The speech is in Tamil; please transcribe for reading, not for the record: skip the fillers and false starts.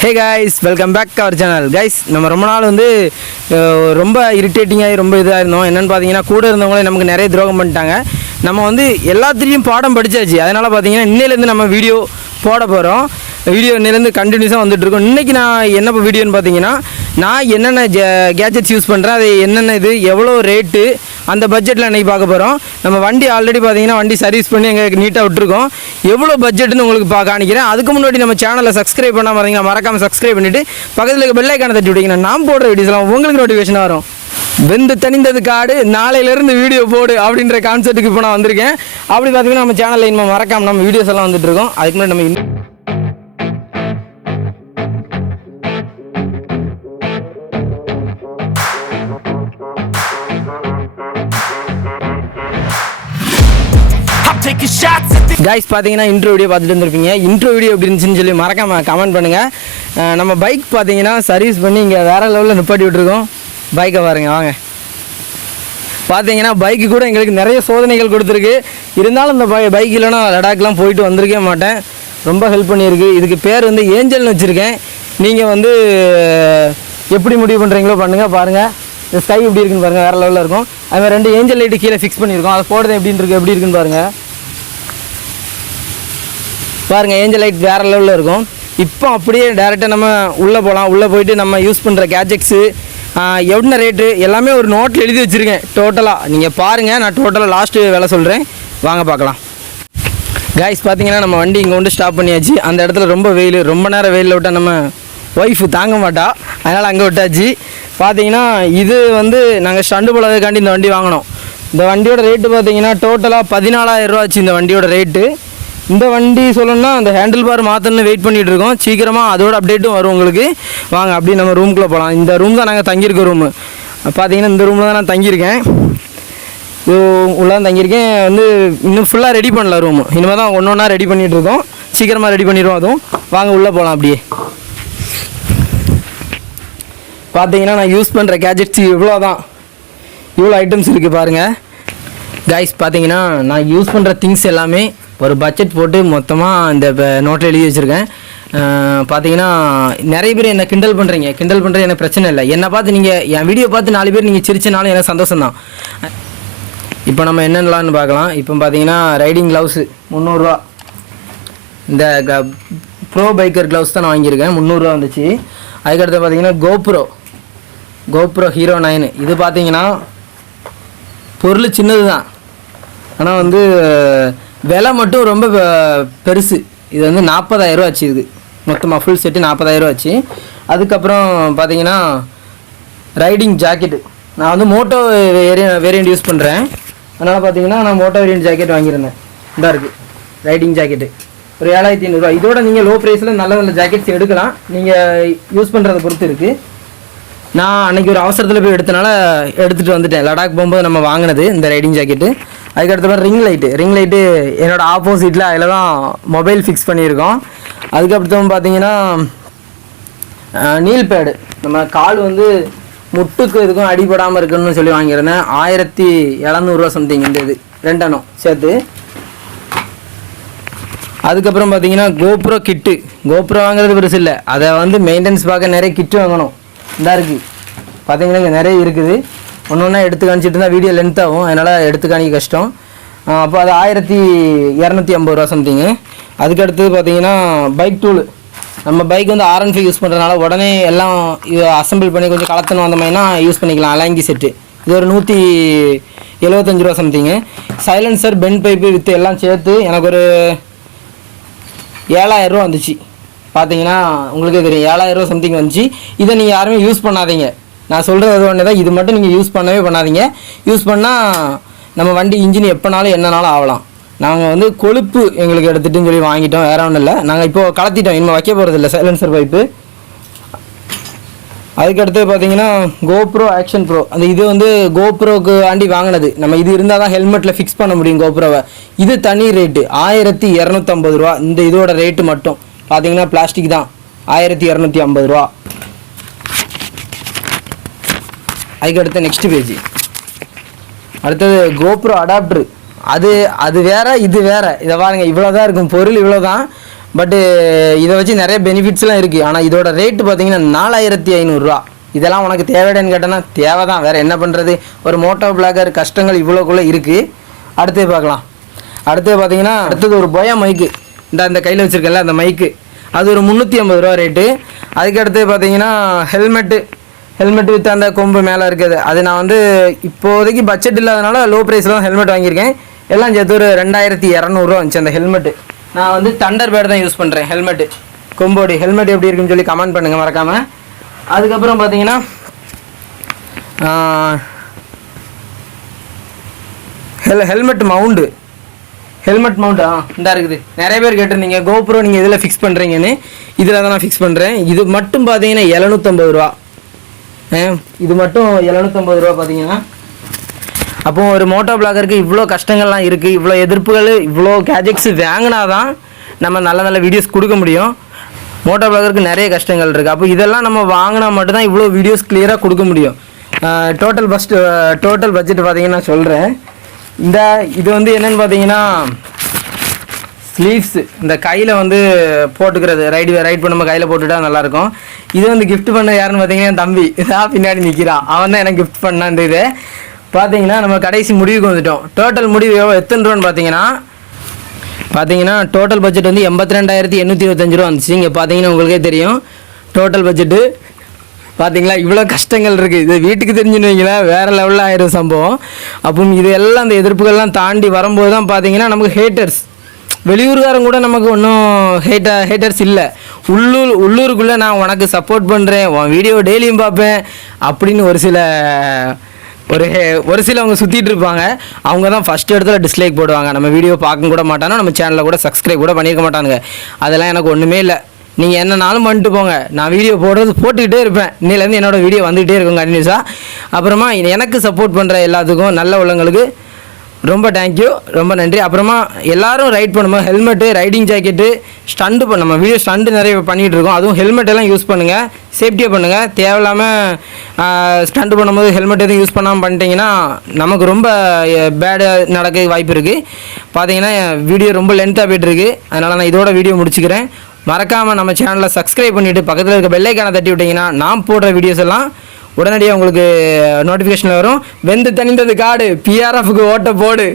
Hey guys, welcome back to our channel. Guys, நம்ம ரொம்ப நாள் வந்து ரொம்ப இரிட்டேட்டிங்காகி ரொம்ப இதாக இருந்தோம். என்னென்னு பார்த்தீங்கன்னா, கூட இருந்தவங்களே நமக்கு நிறைய துரோகம் பண்ணிட்டாங்க. நம்ம வந்து எல்லாத்துலேயும் பாடம் படித்தாச்சு. அதனால் பார்த்தீங்கன்னா இன்னிலேருந்து நம்ம வீடியோ போட போகிறோம். வீடியோ இன்னிலேருந்து கண்டினியூஸாக வந்துட்டுருக்கோம். இன்றைக்கி நான் என்ன வீடியோன்னு பார்த்தீங்கன்னா, நான் என்னென்ன கேஜெட்ஸ் யூஸ் பண்ணுறேன், அது என்னென்ன இது எவ்வளோ ரேட்டு, அந்த பட்ஜெட்டில் இன்றைக்கி பார்க்க போகிறோம். நம்ம வண்டி ஆல்ரெடி பார்த்தீங்கன்னா வண்டி சர்வீஸ் பண்ணி எங்களுக்கு நீட்டாக விட்டுருக்கோம். எவ்வளோ பட்ஜெட்டுன்னு உங்களுக்கு காணிக்கிறேன். அதுக்கு முன்னாடி நம்ம சேனலை சப்ஸ்கிரைப் பண்ணாமல் பார்த்தீங்கன்னா மறக்காமல் சப்ஸ்கிரைப் பண்ணிவிட்டு பக்கத்தில் இருக்க பெல் ஐக்கானை தட்டி விட்டிங்கன்னா நான் போடுற வீடியோஸ்லாம் உங்களுக்கு நோட்டிஃபிகேஷன் வரும். வெந்து தனிந்தது காடு, நாளையிலேருந்து வீடியோ போடு அப்படின்ற கான்செப்ட்டுக்கு இப்போ நான் வந்திருக்கேன். அப்படி பார்த்தீங்கன்னா நம்ம சேனலில் இனிமேல் மறக்காமல் நம்ம வீடியோஸ் எல்லாம் வந்துட்டு இருக்கோம். அதுக்கு முன்னாடி நம்ம கைஸ் பார்த்தீங்கன்னா இன்ட்ரோ வீடியோ பார்த்துட்டு இருந்திருப்பீங்க. இன்ட்ரோ வீடியோ எப்படி இருந்துச்சுன்னு சொல்லி மறக்காமல் கமெண்ட் பண்ணுங்கள். நம்ம பைக் பார்த்தீங்கன்னா சர்வீஸ் பண்ணி இங்கே வேறு லெவலில் நிப்பாட்டி விட்டுருக்கோம். பைக்கை பாருங்கள் வாங்க. பார்த்தீங்கன்னா பைக்கு கூட எங்களுக்கு நிறைய சோதனைகள் கொடுத்துருக்கு. இருந்தாலும் இந்த பைக் இல்லைன்னா லடாக்லாம் போயிட்டு வந்திருக்கே மாட்டேன். ரொம்ப ஹெல்ப் பண்ணியிருக்கு. இதுக்கு பேர் வந்து ஏஞ்சல்னு வச்சுருக்கேன். நீங்கள் வந்து எப்படி முடிவு பண்ணுறீங்களோ பண்ணுங்கள். பாருங்கள், இந்த ஸ்கை எப்படி இருக்குன்னு பாருங்கள், வேறு லெவலில் இருக்கும். அதுமாதிரி 2 ஏஞ்சல் லைட்டு கீழே ஃபிக்ஸ் பண்ணியிருக்கோம். அதை போடுறது எப்படி இருக்குன்னு பாருங்கள். பாருங்கள், ஏஞ்சல் லைட் வேறு லெவலில் இருக்கும். இப்போ அப்படியே டேரெக்டாக நம்ம உள்ளே போகலாம். உள்ளே போயிட்டு நம்ம யூஸ் பண்ணுற கேஜெட்ஸு என்ன ரேட்டு எல்லாமே ஒரு நோட்டில் எழுதி வச்சுருக்கேன். டோட்டலாக நீங்கள் பாருங்கள். நான் டோட்டலாக லாஸ்ட்டு வேலை சொல்கிறேன், வாங்க பார்க்கலாம். கைஸ் பார்த்தீங்கன்னா நம்ம வண்டி இங்கே கொண்டு ஸ்டாப் பண்ணியாச்சு. அந்த இடத்துல ரொம்ப வெயில், ரொம்ப நேரம் வெயிலில் விட்டால் நம்ம ஒய்ஃபு தாங்க மாட்டா, அதனால் அங்கே விட்டாச்சு. பார்த்தீங்கன்னா இது வந்து நாங்கள் ஸ்டண்டு போலதுக்காண்டி இந்த வண்டி வாங்கினோம். இந்த வண்டியோட ரேட்டு பார்த்தீங்கன்னா டோட்டலாக 14,000 ரூபா ஆச்சு இந்த வண்டியோட ரேட்டு. இந்த வண்டி சொல்லணும்னா அந்த ஹேண்டில் பார் மாற்றணும்னு வெயிட் பண்ணிகிட்டு இருக்கோம். சீக்கிரமாக அதோட அப்டேட்டும் வரும் உங்களுக்கு. வாங்க அப்படியே நம்ம ரூம்குள்ளே போகலாம். இந்த ரூம் தான் நாங்கள் தங்கியிருக்க ரூமு. பார்த்தீங்கன்னா இந்த ரூமில் தான் நான் தங்கியிருக்கேன். இது உள்ளே தங்கியிருக்கேன். வந்து இன்னும் ஃபுல்லாக ரெடி பண்ணல ரூமு. இனிமேல் தான் ஒன்று ஒன்றா ரெடி பண்ணிகிட்டு இருக்கோம். சீக்கிரமாக ரெடி பண்ணிடுவோம். அதுவும் வாங்க உள்ளே போகலாம். அப்படியே பார்த்தீங்கன்னா நான் யூஸ் பண்ணுற கேஜெட்ஸ் இவ்வளோ தான். இவ்வளோ ஐட்டம்ஸ் இருக்குது பாருங்கள். கைஸ் பார்த்தீங்கன்னா நான் யூஸ் பண்ணுற திங்ஸ் எல்லாமே ஒரு பட்ஜெட் போட்டு மொத்தமாக இந்த நோட்டில் எழுதி வச்சுருக்கேன். பார்த்தீங்கன்னா நிறைய பேர் என்னை கிண்டல் பண்ணுறீங்க. கிண்டல் பண்ணுறது எனக்கு பிரச்சனை இல்லை. என்னை பார்த்து நீங்கள் என் வீடியோ பார்த்து 4 பேர் நீங்கள் சிரிச்சனாலும் எனக்கு சந்தோஷம் தான். இப்போ நம்ம என்னென்னலான்னு பார்க்கலாம். இப்போ பார்த்தீங்கன்னா ரைடிங் க்ளவுஸு 300 ரூபா. இந்த ப்ரோ பைக்கர் க்ளவுஸ் தான் நான் வாங்கியிருக்கேன். 300 ரூபா வந்துச்சு. அதுக்கடுத்து பார்த்தீங்கன்னா கோப்ரோ ஹீரோ 9. இது பார்த்தீங்கன்னா பொருள் சின்னது தான், ஆனால் வந்து விலை மட்டும் ரொம்ப பெருசு. இது வந்து 40,000 ரூபா ஆச்சு. இது மொத்தமாக ஃபுல் செட்டு 40,000 ரூபா ஆச்சு. அதுக்கப்புறம் பார்த்தீங்கன்னா ரைடிங் ஜாக்கெட்டு. நான் வந்து மோட்டோ வேரியண்ட் யூஸ் பண்ணுறேன். அதனால் பார்த்தீங்கன்னா நான் மோட்டோ வேரியண்ட் ஜாக்கெட் வாங்கியிருந்தேன். இதாக இருக்குது ரைடிங் ஜாக்கெட்டு. ஒரு 7,500 ரூபா. இதோட நீங்கள் லோ ப்ரைஸில் நல்ல நல்ல ஜாக்கெட்ஸ் எடுக்கலாம். நீங்கள் யூஸ் பண்ணுறதை பொறுத்து இருக்குது. நான் அன்றைக்கி ஒரு அவசரத்தில் போய் எடுத்துகிட்டு வந்துட்டேன். லடாக் போகும்போது நம்ம வாங்கினது இந்த ரைடிங் ஜாக்கெட்டு. அதுக்கடுத்த மாதிரி ரிங் லைட்டு என்னோடய ஆப்போசிட்டில் அதில் தான் மொபைல் ஃபிக்ஸ் பண்ணியிருக்கோம். அதுக்கப்புறம் பார்த்தீங்கன்னா நீல் பேடு. நம்ம கால் வந்து முட்டுக்கு இதுக்கும் அடிபடாமல் இருக்குன்னு சொல்லி வாங்கியிருந்தேன். 1,700 ரூபா சம்திங் இந்த இது 2 அணம் சேர்த்து. அதுக்கப்புறம் பார்த்தீங்கன்னா கோப்ரோ கிட்டு. கோப்ரோ வாங்குறது பெருசு இல்லை, அதை வந்து மெயின்டெனன்ஸ் பார்க்க நிறைய கிட்டு வாங்கணும். இந்த இருக்குது பார்த்தீங்கன்னா இங்கே நிறைய இருக்குது. ஒன்று ஒன்றா எடுத்து காணிச்சிட்டு இருந்தால் வீடியோ லென்த் ஆகும், அதனால் எடுத்து காணிக்க கஷ்டம். அப்போ அது 1,250 ரூபா சம்திங்கு. அதுக்கடுத்தது பார்த்தீங்கன்னா பைக் டூலு. நம்ம பைக் வந்து R15 யூஸ் பண்ணுறதுனால உடனே எல்லாம் அசம்பிள் பண்ணி கொஞ்சம் கலத்தணும் அந்த மாதிரினா யூஸ் பண்ணிக்கலாம். அலாங்கி செட்டு இது ஒரு 175 ரூபா something. Silencer, pen pipe with எல்லாம் சேர்த்து எனக்கு ஒரு 7,000 ரூபா வந்துச்சு. பார்த்தீங்கன்னா உங்களுக்கே தெரியும் 7,000 ரூபா சம்திங் வந்துச்சு. இதை நீங்கள் யாருமே யூஸ் பண்ணாதீங்க. நான் சொல்கிறது ஒன்று தான், இது மட்டும் நீங்கள் யூஸ் பண்ணாதீங்க. யூஸ் பண்ணால் நம்ம வண்டி இன்ஜின் எப்போனாலும் என்னனாலும் ஆகலாம். நாங்கள் வந்து கொழுப்பு எங்களுக்கு எடுத்துகிட்டுன்னு சொல்லி வாங்கிட்டோம், வேறு ஒன்றும் இல்லை. நாங்கள் இப்போது கலத்திட்டோம், இனிமேல் வைக்க போகிறது இல்லை சைலன்சர் பைப்பு. அதுக்கடுத்து பார்த்தீங்கன்னா கோப்ரோ ஆக்ஷன் ப்ரோ. அந்த இது வந்து கோப்ரோக்கு ஆண்டி வாங்கினது. நம்ம இது இருந்தால் தான் ஹெல்மெட்டில் ஃபிக்ஸ் பண்ண முடியும் கோப்ரோவை. இது தனி ரேட்டு 1,250 ரூபா. இந்த இதோட ரேட்டு மட்டும் பார்த்தீங்கன்னா பிளாஸ்டிக் தான் 1,250 ரூபா. அதுக்கடுத்து நெக்ஸ்ட் பேஜ். அடுத்தது கோப்ரோ அடாப்டரு. அது வேறு, இது வேறு. இதை பாருங்கள், இவ்வளோ தான் இருக்கும் பொருள், இவ்வளோ தான். பட்டு இதை வச்சு நிறைய பெனிஃபிட்ஸ்லாம் இருக்குது. ஆனால் இதோட ரேட்டு பார்த்தீங்கன்னா 4500 இதெல்லாம் உனக்கு தேவையானு கேட்டேன்னா தேவை தான், வேறு என்ன பண்ணுறது. ஒரு மோட்டோ பிளாகர் கஷ்டங்கள் இவ்வளோக்குள்ளே இருக்குது. அடுத்து பார்க்கலாம். அடுத்து பார்த்தீங்கன்னா அடுத்தது ஒரு போயா மைக்கு, இந்த கையில் வச்சுருக்கல அந்த மைக்கு, அது ஒரு 350 ரேட்டு. அதுக்கடுத்து பார்த்தீங்கன்னா ஹெல்மெட்டு வித் அந்த கொம்பு மேலே இருக்குது. அது நான் வந்து இப்போதைக்கு பட்ஜெட் இல்லாதனால லோ ப்ரைஸில் தான் ஹெல்மெட் வாங்கியிருக்கேன். எல்லாம் சேர்த்து ஒரு 2200 வந்துச்சு அந்த ஹெல்மெட்டு. நான் வந்து தண்டர் பேர்டு தான் யூஸ் பண்ணுறேன். கொம்போடி ஹெல்மெட் எப்படி இருக்குன்னு சொல்லி கமெண்ட் பண்ணுங்கள் மறக்காமல். அதுக்கப்புறம் பார்த்தீங்கன்னா ஹெல்மெட் மவுண்டு இந்த இருக்குது. நிறைய பேர் கேட்டிருந்தீங்க கோப்ரோ நீங்கள் இதில் ஃபிக்ஸ் பண்ணுறீங்கன்னு. இதில் தான் நான் ஃபிக்ஸ் பண்ணுறேன். இது மட்டும் பார்த்தீங்கன்னா 750 இது மட்டும் 750 பார்த்தீங்கன்னா. அப்போ ஒரு மோட்டோ பிளாகருக்கு இவ்வளோ கஷ்டங்கள்லாம் இருக்குது, இவ்வளோ எதிர்ப்புகள், இவ்வளோ கேஜெட்ஸ் வாங்கினா தான் நம்ம நல்ல நல்ல வீடியோஸ் கொடுக்க முடியும். மோட்டோ பிளாகருக்கு நிறைய கஷ்டங்கள் இருக்குது. அப்போ இதெல்லாம் நம்ம வாங்கினா மட்டும்தான் இவ்வளோ வீடியோஸ் கிளியராக கொடுக்க முடியும். டோட்டல் பட்ஜெட் பார்த்தீங்கன்னா நான் சொல்கிறேன். இது வந்து என்னென்னு பார்த்தீங்கன்னா ஸ்லீவ்ஸு, இந்த கையில் வந்து போட்டுக்கிறது, ரைட் பண்ணும்போது கையில் போட்டுட்டா நல்லாயிருக்கும். இது வந்து கிஃப்ட் பண்ண யாருன்னு பார்த்தீங்கன்னா என் தம்பி இதான் பின்னாடி நிற்கிறான். அவன் தான் எனக்கு கிஃப்ட் பண்ணான். இந்த இது பார்த்தீங்கன்னா நம்ம கடைசி முடிவுக்கு வந்துட்டோம். டோட்டல் முடிவு எத்தனை ரூபான்னு பார்த்தீங்கன்னா டோட்டல் பட்ஜெட் வந்து 82,825 வந்துச்சு. இங்கே பார்த்தீங்கன்னா உங்களுக்கே தெரியும் டோட்டல் பட்ஜெட்டு. பார்த்தீங்களா இவ்வளோ கஷ்டங்கள் இருக்குது. இது வீட்டுக்கு தெரிஞ்சுன்னு வைங்களேன் வேறு லெவலில் ஆயிரும் சம்பவம். அப்போ இது எல்லாம் அந்த எதிர்ப்புகள்லாம் தாண்டி வரும்போது தான் பார்த்தீங்கன்னா நமக்கு ஹேட்டர்ஸ், வெளியூர்காரங்க கூட நமக்கு ஒன்றும் ஹேட்டர்ஸ் இல்லை. உள்ளூருக்குள்ளே நான் உனக்கு சப்போர்ட் பண்ணுறேன், உன் வீடியோ டெய்லியும் பார்ப்பேன் அப்படின்னு ஒரு சில அவங்க சுற்றிட்டு இருப்பாங்க. அவங்க தான் ஃபஸ்ட் இடத்துல டிஸ்லைக் போடுவாங்க. நம்ம வீடியோ பார்க்க கூட மாட்டானோ, நம்ம சேனலில் கூட சப்ஸ்கிரைப் கூட பண்ணியிருக்க மாட்டானுங்க. அதெல்லாம் எனக்கு ஒன்றுமே இல்லை. நீங்கள் என்னன்னாலும் பண்ணிட்டு போங்க, நான் வீடியோ போட்டுக்கிட்டே இருப்பேன். இன்னிலேருந்து என்னோடய வீடியோ வந்துகிட்டே இருக்கும் கண்டினியூஸாக. அப்புறமா எனக்கு சப்போர்ட் பண்ணுற எல்லாத்துக்கும் நல்ல உள்ளவங்களுக்கு ரொம்ப தேங்க்யூ, ரொம்ப நன்றி. அப்புறமா எல்லோரும் ரைட் பண்ணும்போது ஹெல்மெட்டு, ரைடிங் ஜாக்கெட்டு, நம்ம வீடியோ ஸ்டண்ட்டு நிறைய பண்ணிகிட்டு இருக்கோம். அதுவும் ஹெல்மெட் எல்லாம் யூஸ் பண்ணுங்கள், சேஃப்டியாக பண்ணுங்கள். தேவையில்லாமல் ஸ்டண்ட் பண்ணும்போது ஹெல்மெட் எதுவும் யூஸ் பண்ணாமல் பண்ணிட்டீங்கன்னா நமக்கு ரொம்ப பேடு நடக்க வாய்ப்பு இருக்குது. பார்த்தீங்கன்னா வீடியோ ரொம்ப லென்த்தாக போய்ட்டுருக்கு. அதனால் நான் இதோட வீடியோ முடிச்சுக்கிறேன். மறக்காமல் நம்ம சேனலை சப்ஸ்கிரைப் பண்ணிவிட்டு பக்கத்தில் இருக்க பெல்லைக்கான தட்டி விட்டிங்கன்னா நான் போடுற வீடியோஸ் எல்லாம் உடனடியாக உங்களுக்கு நோட்டிஃபிகேஷன் வரும். வெந்து தணிந்தது காடு, பிஆர்எஃப்க்கு ஓட்ட போடு.